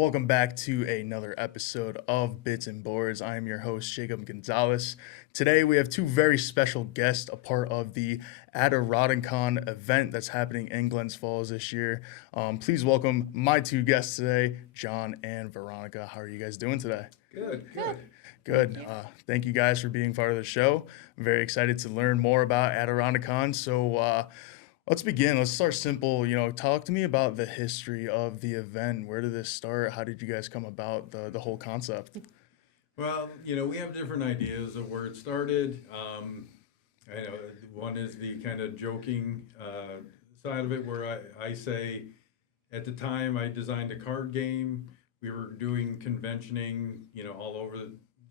Welcome back to another episode of Bits and Boards. I am your host, Jacob Gonzalez. Today we have two very special guests, a part of the Adirondacon event that's happening in Glens Falls this year. Please welcome my two guests today, John and Veronica. How are you guys doing today? Good. Good. Thank you guys for being part of the show. I'm very excited to learn more about Adirondacon. So let's begin. Let's start simple. Talk to me about the history of the event. Where did this start? How did you guys come about the whole concept? Well, we have different ideas of where it started. I know one is the kind of joking side of it, where I say, at the time I designed a card game. We were doing conventioning, all over,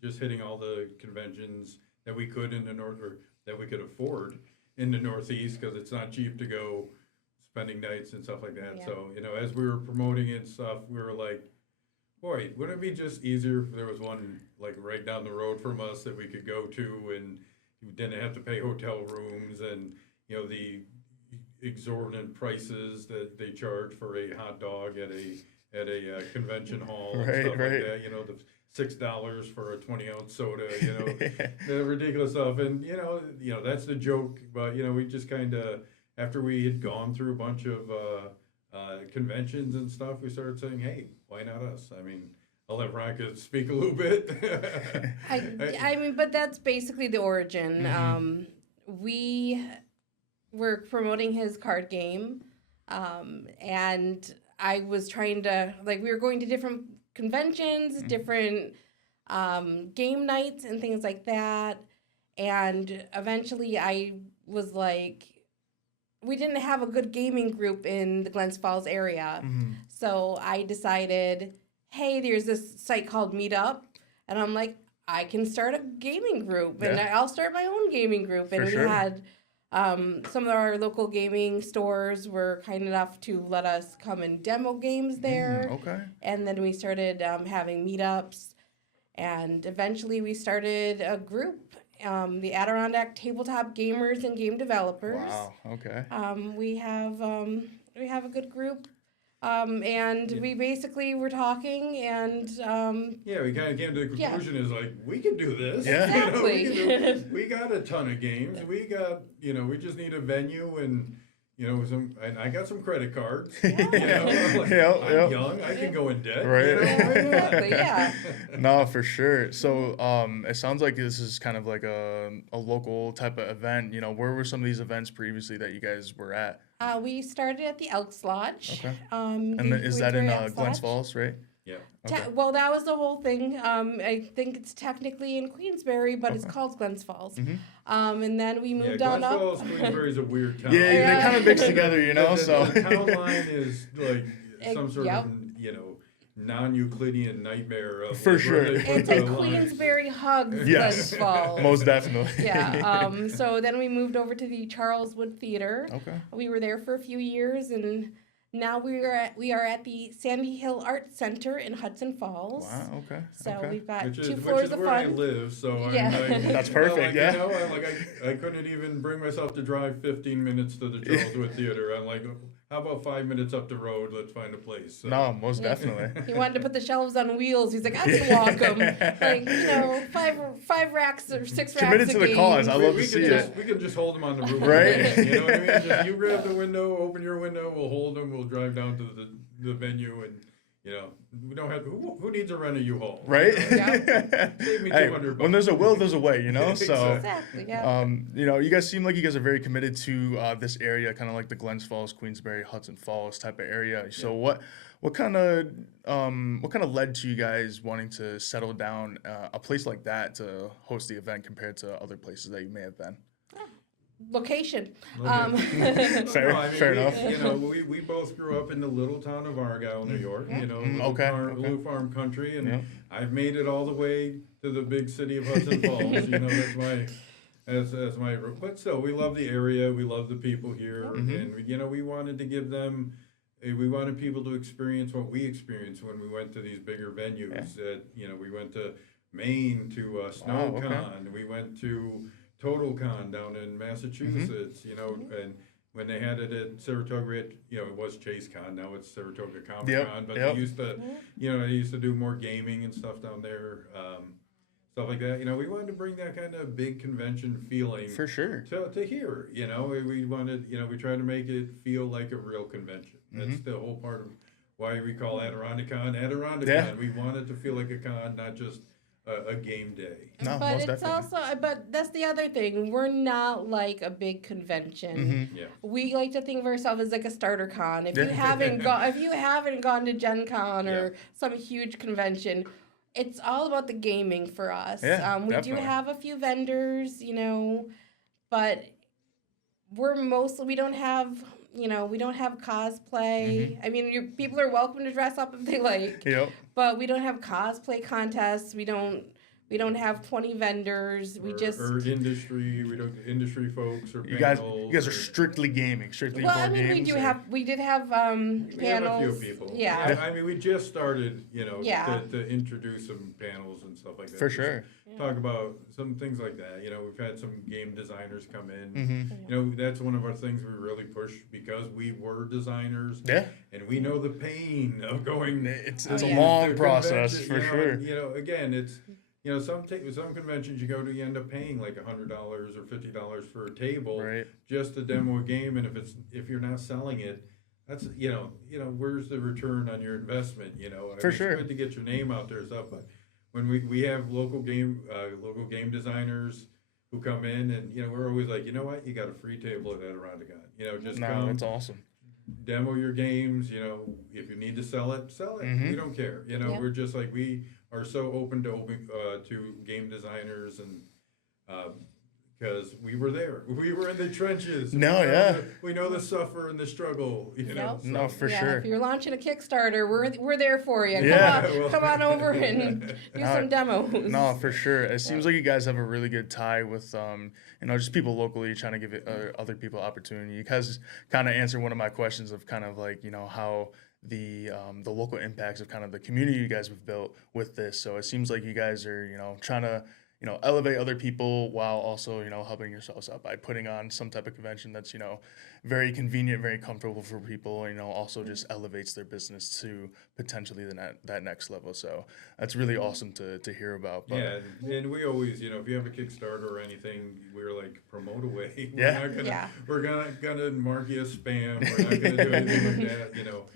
just hitting all the conventions that we could in the north, or that we could afford in the Northeast, because it's not cheap to go spending nights and stuff like that. Yeah. So, as we were promoting it and stuff, we were like, boy, wouldn't it be just easier if there was one like right down the road from us that we could go to, and we didn't have to pay hotel rooms and, the exorbitant prices that they charge for a hot dog at a convention hall and Right, stuff right. like that. The $6 for a 20-ounce soda, the ridiculous stuff. And, that's the joke. But, we just kind of, after we had gone through a bunch of conventions and stuff, we started saying, hey, why not us? I mean, I'll let Veronica speak a little bit. But that's basically the origin. Mm-hmm. We were promoting his card game, and I was trying to, we were going to different conventions, different game nights and things like that. And eventually I was like, we didn't have a good gaming group in the Glens Falls area. Mm-hmm. So I decided, hey, there's this site called Meetup. And I'm like, I can start a gaming group, and Yeah. I'll start my own gaming group. And For we sure. had some of our local gaming stores were kind enough to let us come and demo games there. Okay. And then we started having meetups. And eventually we started a group, the Adirondack Tabletop Gamers and Game Developers. Wow. Okay. We have a good group, and we basically were talking, and Yeah, we kind of came to the conclusion is like, we can do this. Yeah. Exactly. We got a ton of games. We got, we just need a venue and, and I got some credit cards. I'm young. I can go in debt. Right. exactly, yeah. No, for sure. So it sounds like this is kind of like a local type of event. Where were some of these events previously that you guys were at? We started at the Elks Lodge. Okay. And And is that in Elks Glens Lodge. Falls, right? Yeah. Okay. Well, that was the whole thing. I think it's technically in Queensbury, but it's Okay. called Glens Falls. Mhm. And then we moved yeah, on Glens up. Falls, Queensbury's a weird town. Yeah, Yeah. they kind of mix together, The so. town line is like some sort Yep. of, non-Euclidean nightmare of For where sure. they put It's the a lines. Queensbury hug, Yes. Glens Falls. Most definitely. Yeah. So then we moved over to the Charles Wood Theater. Okay. We were there for a few years, and now we are at the Sandy Hill Art Center in Hudson Falls. Wow. Okay. So okay. we've got Which is 2 floors of where I fun. live, so Yeah. I'm like, That's perfect, yeah. I'm like, I couldn't even bring myself to drive 15 minutes to the Charles Wood Theater. I'm like, how about 5 minutes up the road? Let's find a place. So. No, most definitely. He wanted to put the shelves on wheels. He's like, I can walk them. five racks or 6 racks Committed of to the games. cause. I love to we see can it. We can just hold them on the roof. Right? You know what I mean? Just you grab the window, open your window, we'll hold them, we'll drive down to the venue, and, we don't have, who needs a rent a U-Haul? Right? Yeah. Save me Hey, $200. when there's a will, there's a way, So, Exactly, yeah. you guys seem like you guys are very committed to this area, kind of like the Glens Falls, Queensbury, Hudson Falls type of area. So, what kind of led to you guys wanting to settle down a place like that to host the event compared to other places that you may have been? Location. Fair, No, I mean, fair we, enough. we both grew up in the little town of Argyle, New York. Okay. Little farm country, and Yeah. I've made it all the way to the big city of Hudson Falls. That's my, as my. But still, we love the area. We love the people here, and we wanted to give them. We wanted people to experience what we experienced when we went to these bigger venues. We went to Maine to SnowCon. okay. We went to TotalCon down in Massachusetts. And when they had it at Saratoga, it was Chase Con, now it's Saratoga Comic Yep, Con, but yep. they used to, they used to do more gaming and stuff down there, stuff like that. We wanted to bring that kind of big convention feeling For sure. to here. We wanted, we tried to make it feel like a real convention. That's the whole part of why we call Adirondacon Adirondacon. Yeah. We want it to feel like a con, not just a game day. No, But most it's definitely. also, but that's the other thing. We're not like a big convention. Yeah. We like to think of ourselves as like a starter con. If you Yeah. haven't gone to Gen Con or Yeah. some huge convention, it's all about the gaming for us. Yeah, We do definitely. have a few vendors, but we don't have cosplay. I mean, people are welcome to dress up if they like. Yep. But we don't have cosplay contests. We don't have 20 vendors. We or industry. We don't industry folks or You guys panels are or- strictly gaming, strictly well, board I mean, games. we did have We have a panels. few people. Yeah. I mean, we just started, Yeah. to introduce some panels and stuff like that. For Just sure. Talk about some things like that. We've had some game designers come in. Mm-hmm. That's one of our things we really push because we were designers. Yeah. And we know the pain of going. It's Oh, a yeah. long the process convention, for sure. And, again, it's some conventions you go to, you end up paying like $100 or $50 for a table Right. just to demo a game, and if you're not selling it, that's where's the return on your investment? For sure. It's good to get your name out there and stuff, but when we have local game designers who come in, and we're always like, you know what, you got a free table at Adirondacon. Just No, come, that's awesome. demo your games. If you need to sell it, Mhm. we don't care. Yeah. We're just like, we are so open to game designers, and because we were there, we were in the trenches. No, yeah. We know the suffer and the struggle. Yep. No, for yeah, sure. If you're launching a Kickstarter, we're there for you. Yeah. Come on over and do No, some demos. No, for sure. It seems like you guys have a really good tie with, just people locally trying to give other people opportunity. You guys kind of answered one of my questions of kind of like, how the local impacts of kind of the community you guys have built with this. So it seems like you guys are, trying to, elevate other people while also, helping yourselves out by putting on some type of convention that's, very convenient, very comfortable for people, also just elevates their business to potentially that next level. So that's really awesome to hear about. But, Yeah, and we always, if you have a Kickstarter or anything, we're like, promote away. Yeah. We're not gonna, Yeah. we're gonna mark you as spam. We're not gonna do anything like that.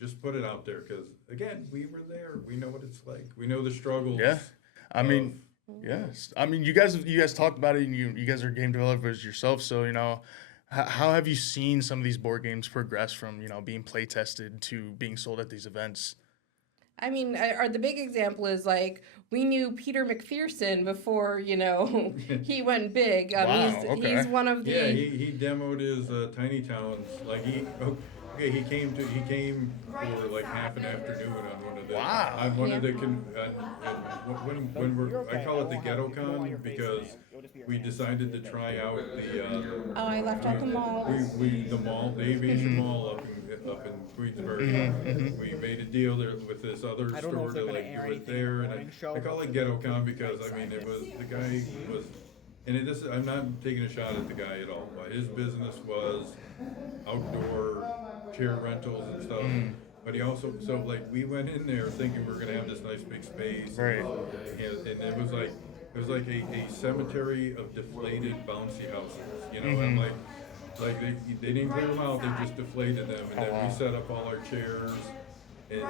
Just put it out there because again, we were there. We know what it's like. We know the struggles. Yeah. I mean, yes. I mean, you guys talked about it, and you guys are game developers yourself. So how have you seen some of these board games progress from being play tested to being sold at these events? I mean, the big example is like we knew Peter McPherson before he went big. Wow, okay. He's one of the. Yeah, he demoed his Tiny Towns. Like he came for like half an afternoon on one of the Wow. on one of the Yeah. when we're I call it the Ghetto Con because we decided to try out the Oh, I left out the mall. the aviation mall up in Queensbury. We made a deal there with this other I don't know store if they're to gonna like air do it anything there, in the and morning show, I call it but Ghetto the Con because I mean it was the guy was. And I'm not taking a shot at the guy at all, but his business was outdoor chair rentals and stuff. But he also, so like, we went in there thinking we were gonna have this nice big space. Right. And it was like a cemetery of deflated bouncy houses, and like they didn't clear them out, they just deflated them, and Oh, then wow. we set up all our chairs and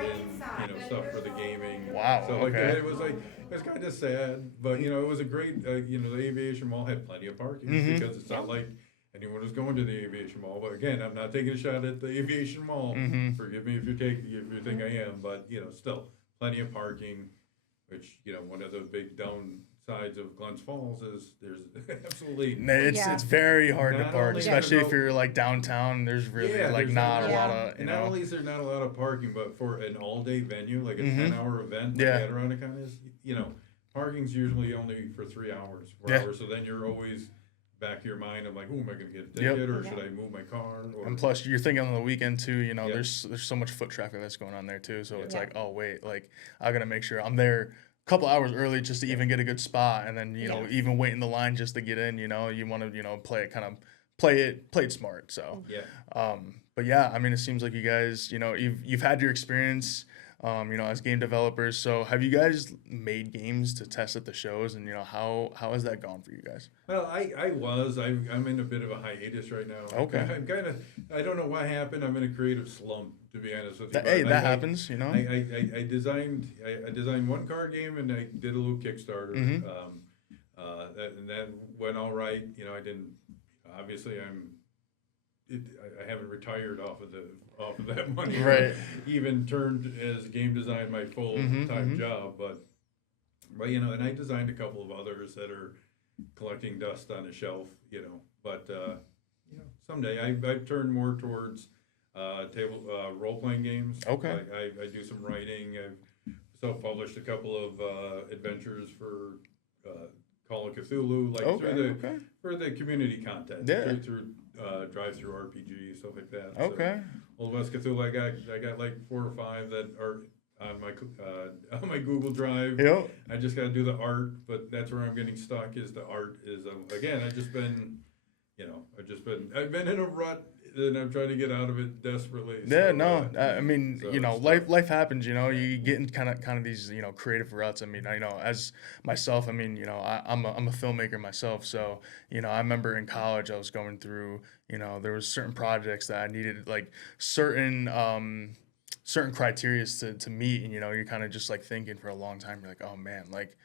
stuff for the gaming. Wow, So like okay. it was kind of sad, but it was a great. The aviation mall had plenty of parking because it's not like anyone was going to the aviation mall. But again, I'm not taking a shot at the aviation mall. Forgive me if you think I am, but still plenty of parking. Which one of the big downsides of Glens Falls is there's absolutely It's very hard to Not park, only- especially if no- you're like downtown. There's really Yeah, like there's not a not- lot Yeah. of And not only is there not a lot of parking, but for an all-day venue, like a 10-hour event, like Yeah. Adirondacon is, parking's usually only for 3 hours, 4 Yeah. hours. So then you're always back of your mind of like, oh, am I going to get a Yep. ticket or should I move my car? Or And plus, you're thinking on the weekend too. Yeah. There's so much foot traffic that's going on there too. So it's Yeah. like, oh wait, like I gotta make sure I'm there a couple hours early just to even get a good spot, and then Yeah. even wait in the line just to get in. You want to play it kind of play it smart. So, Yeah. but yeah, I mean, it seems like you guys, you've had your experience, as game developers. So, have you guys made games to test at the shows, and how has that gone for you guys? Well, I'm in a bit of a hiatus right now. Okay. I'm kind of, I don't know what happened. I'm in a creative slump, to be honest with you. Hey, But that happens, you know. I designed one card game and I did a little Kickstarter. Mhm. That went all right. I didn't, obviously I haven't retired off of that money. Right. Even turned as game design my full-time mhm. job, but and I designed a couple of others that are collecting dust on a shelf, but someday I've turned more towards table role-playing games. Okay. I do some writing. I've self-published a couple of adventures for Call of Cthulhu, like for the community content, Yeah. through drive-through RPG, stuff like that. Okay. So, Old West Cthulhu, I got like 4 or 5 that are on my Google Drive. Yep. I just got to do the art, but that's where I'm getting stuck. Is the art is again? I've been in a rut, and I'm trying to get out of it desperately. Yeah, So, no, I mean, so life happens. You get in kind of these, creative ruts. I mean, as myself, I mean, I'm a filmmaker myself, so I remember in college I was going through, there was certain projects that I needed like certain criteria to meet, and you're kind of just like thinking for a long time. You're like, oh man, like,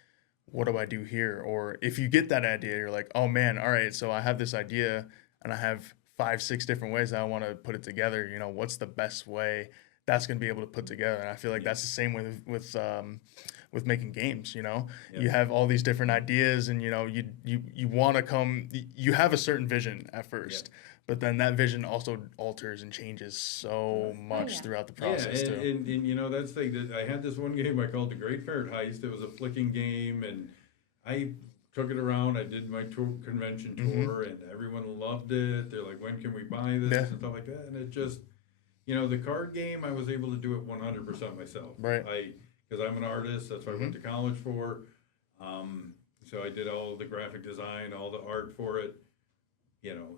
what do I do here? Or if you get that idea, you're like, oh man, all right, so I have this idea, and I have 5-6 different ways that I want to put it together. What's the best way that's going to be able to put together? And I feel like that's the same with making games. You have all these different ideas, and you want to you have a certain vision at first, but then that vision also alters and changes so much throughout the process too. And that's the thing. I had this one game I called the Great Ferret Heist. It was a flicking game, and I took it around. I did my convention tour, and everyone loved it. They're like, when can we buy this and stuff like that? And it just, the card game, I was able to do it 100% myself. Right. Because I'm an artist. That's what I went to college for. So I did all the graphic design, all the art for it.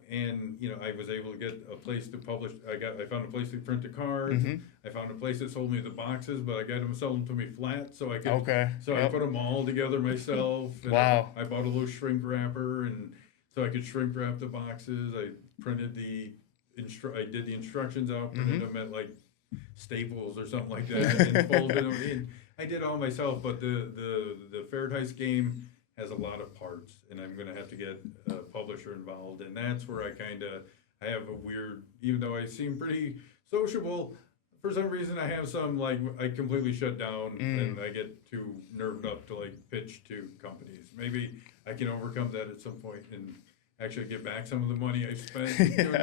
And I was able to get a place to publish. I found a place to print the cards. I found a place that sold me the boxes, but I got them sell them to me flat, so I could. Okay. So I put them all together myself. And Wow. I bought a little shrink wrapper, and so I could shrink wrap the boxes. I printed I did the instructions out, printed them at like Staples or something like that, and folded them in. I did all myself, but the Ferret Heist game has a lot of parts, and I'm going to have to get a publisher involved, and that's where I have a weird, even though I seem pretty sociable, for some reason I have some, like, I completely shut down, and I get too nerved up to, like, pitch to companies. Maybe I can overcome that at some point and actually get back some of the money I spent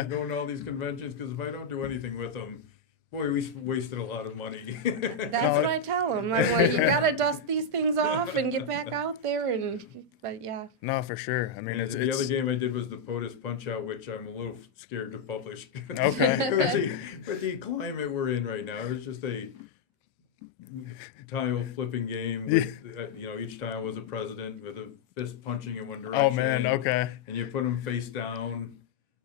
going to all these conventions, because if I don't do anything with them, boy, we wasted a lot of money. That's what I tell them. I'm like, you gotta dust these things off and get back out there. But yeah. No, for sure. I mean, the other game I did was the POTUS Punch-Out, which I'm a little scared to publish. Okay. With the climate we're in right now, it's just a tile flipping game. With, each tile was a president with a fist punching in one direction. Oh man, okay. And you put them face down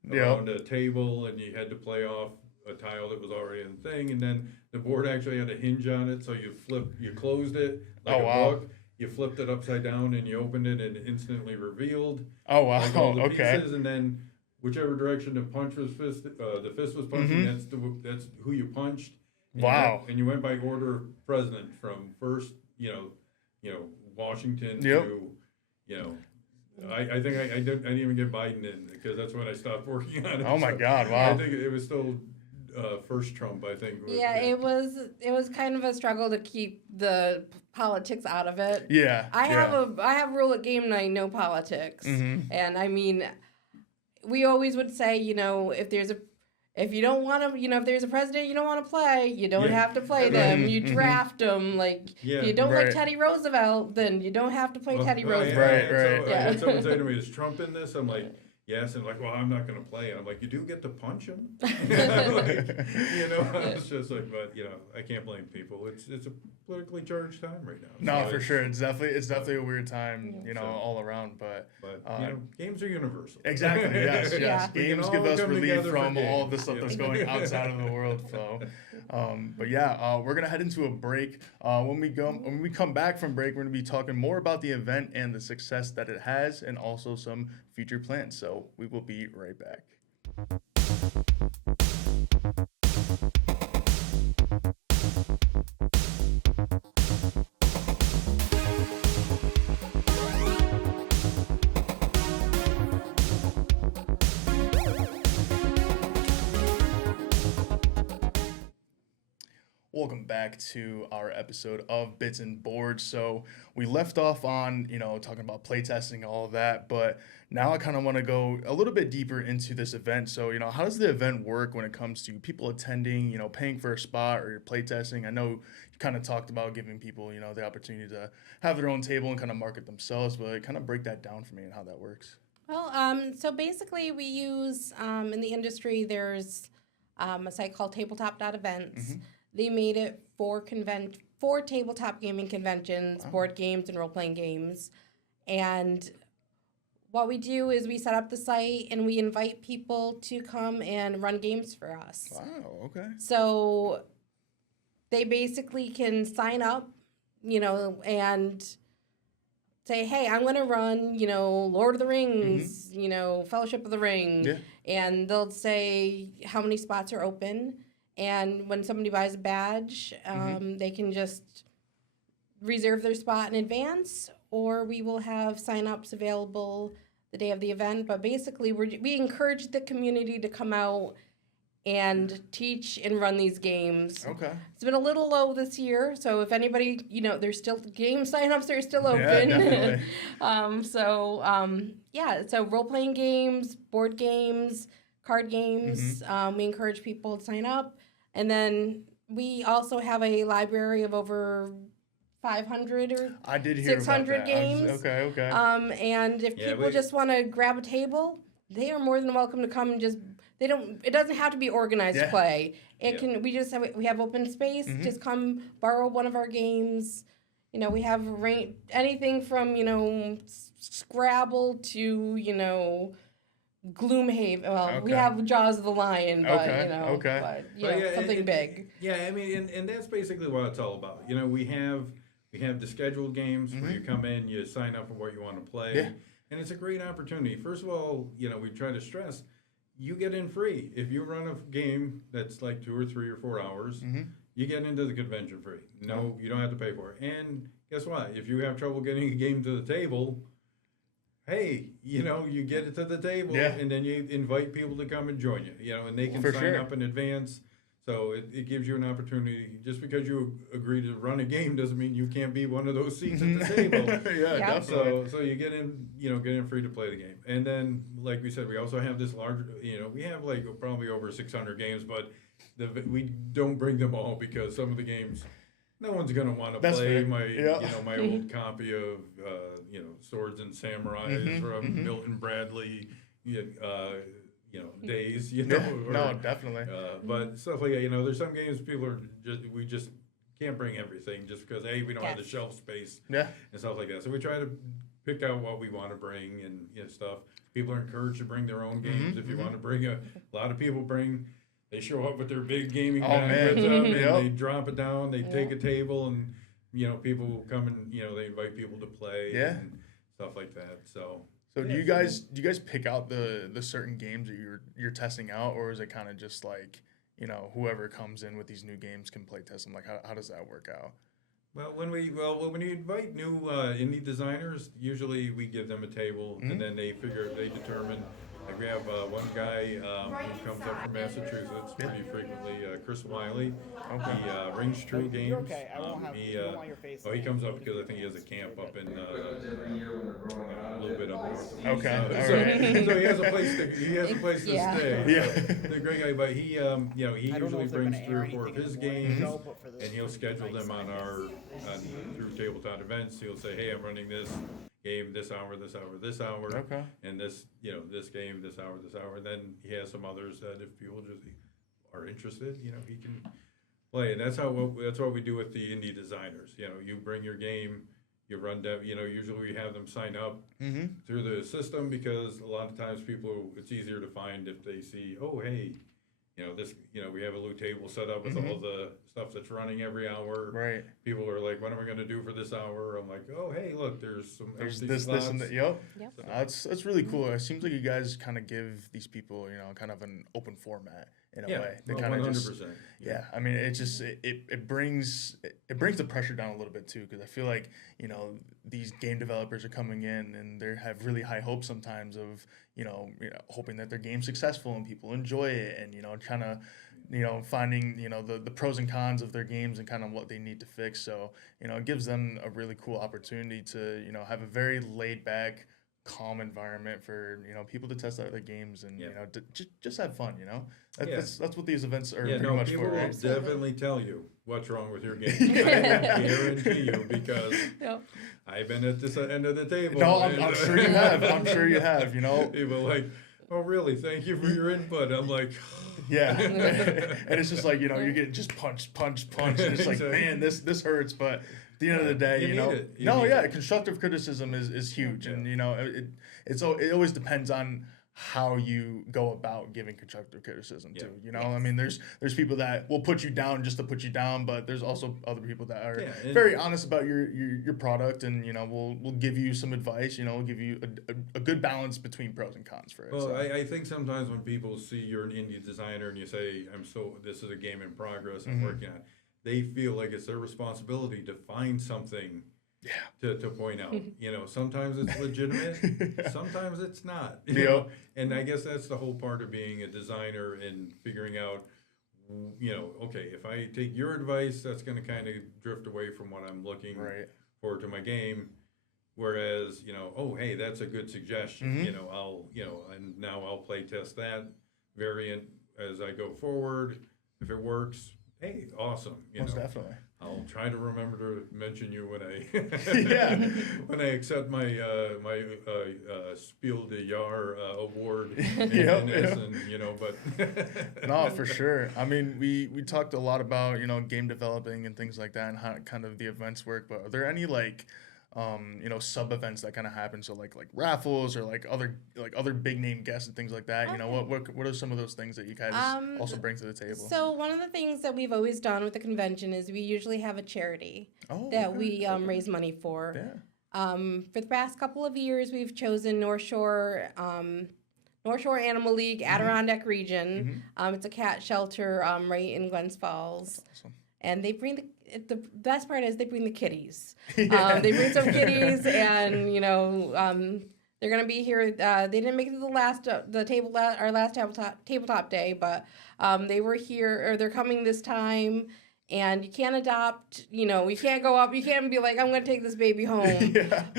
around a table, and you had to play off a tile that was already in the thing, and then the board actually had a hinge on it, so you closed it like a book, you flipped it upside down, and you opened it, and it instantly revealed. Oh wow, like all the okay. pieces, and then whichever direction the fist was punching, that's who you punched. And Wow. You went by order of president from first, Washington to, I think I didn't even get Biden in, because that's when I stopped working on it. Oh my God! Wow. I think it was still first Trump. I think. Yeah, it was kind of a struggle to keep the politics out of it. Yeah. I have a rule at game night: no politics. And I mean, we always would say, if you don't want to, if there's a president you don't want to play, you don't have to play them. You draft them. Like, if you don't like Teddy Roosevelt, then you don't have to play Teddy Roosevelt. I had someone say to me, "Is Trump in this?" I'm like, yes, and like, well, I'm not going to play. I'm like, you do get to punch him. It's just like, but I can't blame people. It's a politically charged time right now. No, for sure. It's definitely a weird time, all around. But games are universal. exactly. Yes. Yes. Yeah. Games give us relief from all of the stuff that's going outside of the world. So, but yeah, we're gonna head into a break. When we come back from break, we're gonna be talking more about the event and the success that it has, and also some future plans. So we will be right back. Welcome back to our episode of Bits and Boards. So we left off on, talking about playtesting, all of that, but now I kind of want to go a little bit deeper into this event. So, how does the event work when it comes to people attending, paying for a spot or playtesting? I know you kind of talked about giving people, the opportunity to have their own table and kind of market themselves, but kind of break that down for me and how that works. Well, so basically we use, in the industry, there's a site called tabletop.events. Mm-hmm. They made it for tabletop gaming conventions, board games, and role-playing games. And what we do is we set up the site and we invite people to come and run games for us. Wow, okay. So they basically can sign up, and say, hey, I'm going to run, Lord of the Rings, Fellowship of the Ring. Yeah. And they'll say how many spots are open. And when somebody buys a badge, they can just reserve their spot in advance, or we will have sign-ups available the day of the event. But basically, we encourage the community to come out and teach and run these games. Okay. It's been a little low this year, so if anybody, there's still game sign-ups are still open. Yeah, definitely. So role-playing games, board games, card games. We encourage people to sign up. And then we also have a library of over 500 or I did hear 600 about that. games. Okay. And if people just want to grab a table, they are more than welcome to come and just. It doesn't have to be organized play. We have open space. Just come borrow one of our games. We have anything from Scrabble to Gloomhaven. Well, we have Jaws of the Lion, but something big. Yeah, I mean, and that's basically what it's all about. We have the scheduled games where you come in, you sign up for what you want to play, and it's a great opportunity. First of all, we try to stress you get in free if you run a game that's like 2 or 3 or 4 hours. You get into the convention free. No, you don't have to pay for it. And guess what? If you have trouble getting a game to the table, hey, you get it to the table, and then you invite people to come and join you, and they can sign up in advance. So it gives you an opportunity. Just because you agree to run a game doesn't mean you can't be one of those seats at the table. Definitely. So you get in free to play the game. And then, like we said, we also have this large, we have like probably over 600 games, but we don't bring them all because some of the games, no one's gonna want to play my old copy of Swords and Samurais from Milton Bradley, days. No, definitely. But stuff like that, there's some games we just can't bring everything just because we don't have the shelf space. And stuff like that. So we try to pick out what we want to bring and stuff. People are encouraged to bring their own games. If you want to bring a lot of people they show up with their big gaming bag and they drop it down. They take a table and people will come and they invite people to play and stuff like that. So do you guys pick out the certain games that you're testing out, or is it kind of just like whoever comes in with these new games can play test them? Like how does that work out? Well, when you invite new indie designers, usually we give them a table and then they determine. Like we have one guy who comes up from Massachusetts pretty frequently, Chris Wiley. He rings true games. You're okay. I won't have film on your face. He comes up because I think he has a camp up in a little bit up north. Okay, all right. So he has a place to Yeah. stay. Yeah. The great guy, but he usually brings 3 or 4 of his games, and he'll schedule them on through tabletop events. He'll say, hey, I'm running this. game this hour, this hour, this hour, Okay. and this this game this hour, this hour. And then he has some others that if people just are interested, he can play. And that's what we do with the indie designers. You bring your game. You run down, usually we have them sign up through the system because a lot of times it's easier to find if they see, oh, hey, this, we have a little table set up with all the stuff that's running every hour. Right. People are like, what am I going to do for this hour? I'm like, oh, hey, look, there's There's empty this, slots. and that. Yep. Yep. That's really cool. It seems like you guys kind of give these people, kind of an open format in a way. They kind of 100%. just, yeah. I mean, it just it brings the pressure down a little bit too, because I feel like these game developers are coming in and they have really high hopes sometimes of hoping that their game's successful and people enjoy it, and kind of finding the pros and cons of their games and kind of what they need to fix. So it gives them a really cool opportunity to have a very laid back, calm environment for people to test out their games and to just have fun. That's what these events are pretty much people for, will right? definitely tell you what's wrong with your game. I guarantee you, because I've been at this end of the table. No, I'm sure you have. I'm sure you have. People are like, oh really? Thank you for your input. I'm like, yeah, and it's just like you're getting just punch, and it's like, Exactly. man, this hurts, but. At the end of the day, You need it. You need it. constructive criticism is huge, Yeah. and it always depends on how you go about giving constructive criticism too. I mean, there's people that will put you down just to put you down, but there's also other people that are very honest about your product, and will give you some advice. Will give you a good balance between pros and cons for it. well, so. I think sometimes when people see you're an indie designer and you say, this is a game in progress I'm working on, they feel like it's their responsibility to find something to point out. Sometimes it's legitimate, sometimes it's not. And I guess that's the whole part of being a designer and figuring out, okay, if I take your advice, that's going to kind of drift away from what I'm looking for to my game. Whereas, oh, hey, that's a good suggestion. And now I'll play test that variant as I go forward. If it works, hey, awesome. Most definitely. I'll try to remember to mention you when Yeah. when I accept my my Spiel des Jahres award in Yep. Essen, but No, for sure. I mean, we talked a lot about game developing and things like that, and how kind of the events work. But are there any sub events that kind of happen? So like raffles or like other big name guests and things like that. What are some of those things that you guys also bring to the table? So one of the things that we've always done with the convention is we usually have a charity that we raise money for. Yeah. For the past couple of years, we've chosen North Shore Animal League, Adirondack region. It's a cat shelter right in Glens Falls. That's awesome. And they bring the best part is they bring the kitties. They bring some kitties, and they're gonna be here. They didn't make it to the last our last tabletop day, but they were here, or they're coming this time. And you can't adopt, you can't go up, you can't be like, I'm gonna take this baby home.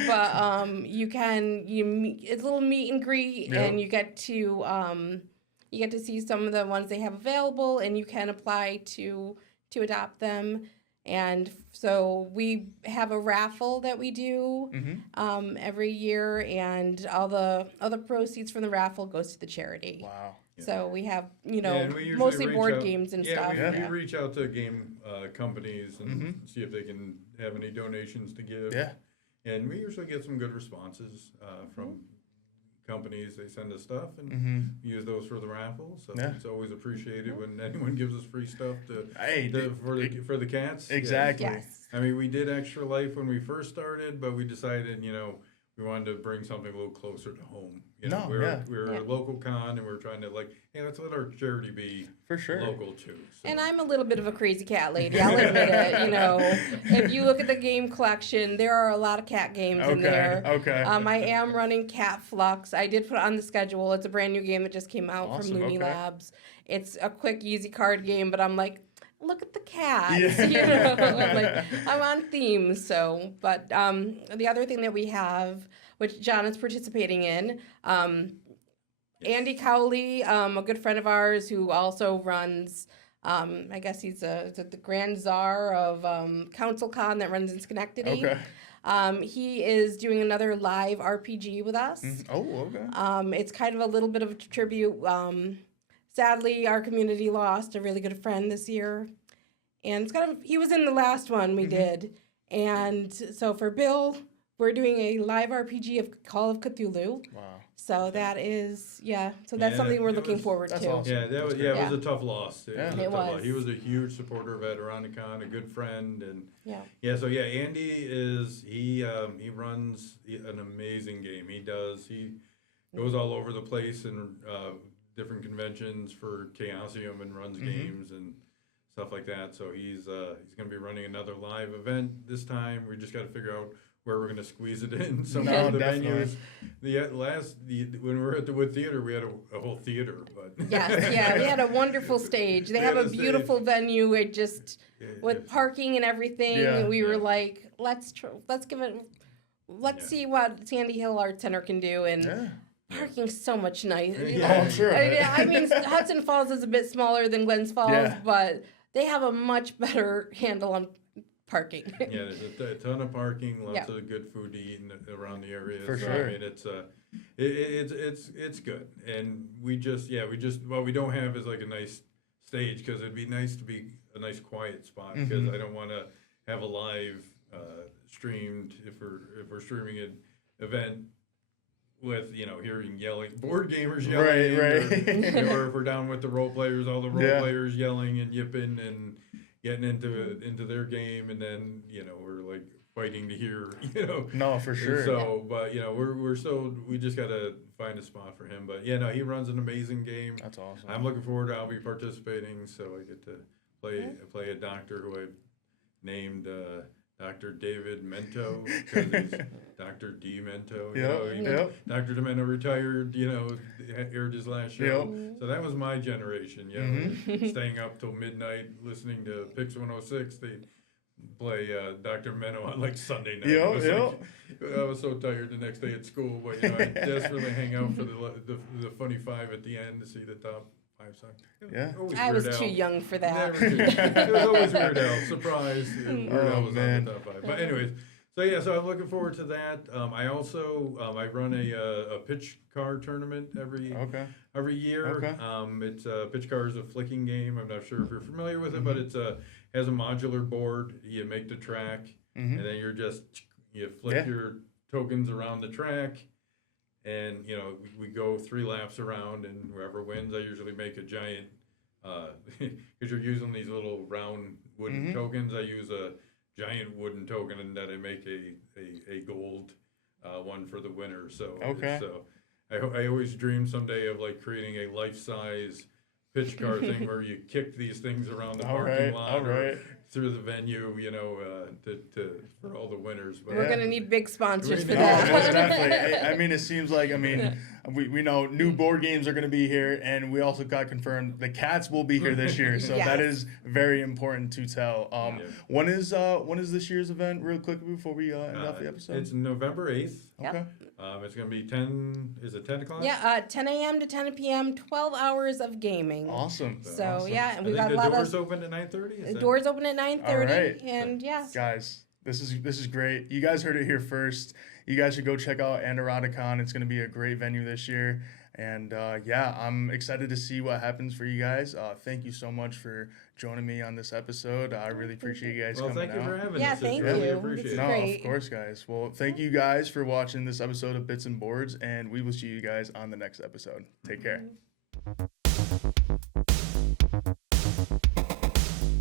But you can it's a little meet and greet, and you get to see some of the ones they have available, and you can apply to adopt them. And so we have a raffle that we do every year, and all the other proceeds from the raffle goes to the charity. Wow. So we have, and we usually mostly reach board out- games and yeah, stuff. we reach out to game companies and see if they can have any donations to give. Yeah. And we usually get some good responses from companies. They send us stuff, and we use those for the raffle. So it's always appreciated when anyone gives us free stuff for the cats. Exactly. Yes. I mean, we did Extra Life when we first started, but we decided, we wanted to bring something a little closer to home. We're a local con, and we're trying to hey, let's let our charity be For sure. local too. So. And I'm a little bit of a crazy cat lady. I'll admit it. If you look at the game collection, there are a lot of cat games in there. Okay. I am running Cat Flux. I did put it on the schedule. It's a brand new game that just came out Awesome, from Looney okay. Labs. It's a quick, easy card game, but I'm like, look at the cats. Yeah. I'm on theme. So, but the other thing that we have, which John is participating in, Andy Cowley, a good friend of ours who also runs, I guess he's the Grand Czar of Council Con that runs in Schenectady. Okay. He is doing another live RPG with us. Oh, okay. It's kind of a little bit of a tribute. Sadly, our community lost a really good friend this year, and he was in the last one we did. And so for Bill, we're doing a live RPG of Call of Cthulhu. Wow. So that is, so that's something we're looking forward to. awesome. Yeah, it was Yeah. a tough loss. Yeah. a It tough loss. was. He was a huge supporter of Adirondacon, a good friend, and Yeah. So Andy he runs an amazing game. He goes all over the place and different conventions for Chaosium and runs games and stuff like that. So he's going to be running another live event this time. We just got to figure out where we're going to squeeze it in. Some of the definitely. venues. When we were at the Wood Theater, we had a whole theater, but Yes, we had a wonderful stage. They have a beautiful venue. It just with parking and everything. Yeah. We were like, let's see what Sandy Hill Art Center can do, and Yeah. parking's so much nice. Yeah. Oh, I'm sure. I mean, Hudson Falls is a bit smaller than Glens Falls, Yeah. but they have a much better handle on parking. Yeah, there's a ton of parking, lots Yeah. of good food to eat around the area. For so, sure. I mean, it's good, and we what we don't have is like a nice stage, because it'd be nice to be a nice quiet spot, because I don't want to have a live streamed if we're streaming an event with hearing yelling board gamers yelling, Right. or if we're down with the role players, all the role players yelling and yipping and getting into their game, and then we're like fighting to hear No, for sure. So but we just gotta find a spot for him, but he runs an amazing game. That's awesome. I'm looking forward to I'll be participating, so I get to play a doctor who I named Dr. David Mento, because he's Dr. D Mento. Dr. Demento retired, aired his last show. So that was my generation, staying up till midnight listening to Pix 106. They play Dr. Mento on like Sunday night. I was so tired the next day at school, but I desperately hang out for the funny five at the end to see the top 5 songs. Yeah. I was too young for that. It was always Weird Al. Surprise. Weird Al was man. on the top 5. But anyways, so I'm looking forward to that. I also I run a pitch car tournament every year. Okay. It's pitch car is a flicking game. I'm not sure if you're familiar with it, but it's has a modular board. You make the track, and then you flick your tokens around the track. And we go 3 laps around, and whoever wins, I usually make a giant, because you're using these little round wooden tokens. I use a giant wooden token, and then I make a gold one for the winner. So I always dream someday of like creating a life-size pitch car thing where you kick these things around the parking lot or through the venue, for all the winners. But We're gonna need big sponsors for No, that. most definitely. I mean, it seems like, we know new board games are going to be here, and we also got confirmed the cats will be here this year, so that is very important to tell. When is this year's event, real quick, before we end off the episode? It's November 8th. Okay. It's going to be 10 o'clock? Yeah, 10 a.m. to 10 p.m., 12 hours of gaming. Awesome. So, awesome. and we've I got think a lot the doors of... open at 9:30? The doors open at 9:30, All right. and Guys, this is great. You guys heard it here first. You guys should go check out Adirondacon. It's going to be a great venue this year. And I'm excited to see what happens for you guys. Thank you so much for joining me on this episode. I really appreciate you guys coming out. Thank you for having us. Yeah, It's thank really you. appreciate It's it. No, great. of course, guys. Well, thank you guys for watching this episode of Bits and Boards, and we will see you guys on the next episode. Take care.